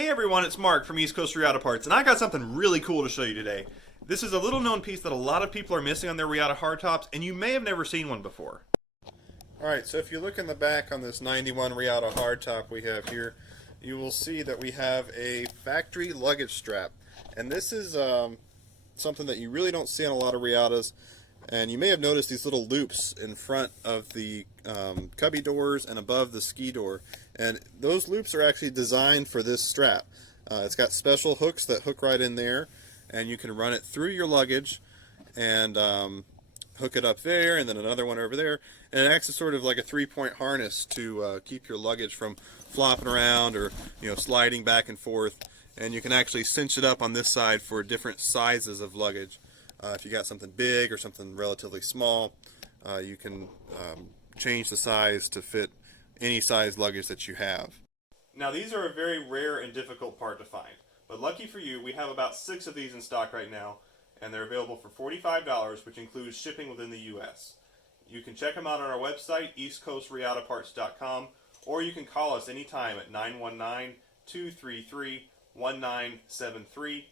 Hey everyone, it's Mark from East Coast Reatta Parts, and I got something really cool to show you today. This is a little known piece that a lot of people are missing on their Reatta hardtops, and you may have never seen one before. Alright, so if you look in the back on this 91 Reatta hardtop we have here, you will see that we have a factory luggage strap. And this is something that you really don't see on a lot of Reattas. And you may have noticed these little loops in front of the cubby doors and above the ski door. And those loops are actually designed for this strap. It's got special hooks that hook right in there, and you can run it through your luggage and hook it up there, and then another one over there. And it acts as sort of like a three-point harness to keep your luggage from flopping around or sliding back and forth. And you can actually cinch it up on this side for different sizes of luggage. If you got something big or something relatively small, you can change the size to fit any size luggage that you have. Now these are a very rare and difficult part to find, but lucky for you, we have about 6 of these in stock right now, and they're available for $45, which includes shipping within the U.S. You can check them out on our website, eastcoastreattaparts.com, or you can call us anytime at 919-233-1973.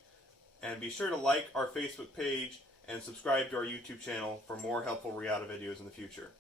And be sure to like our Facebook page and subscribe to our YouTube channel for more helpful Reatta videos in the future.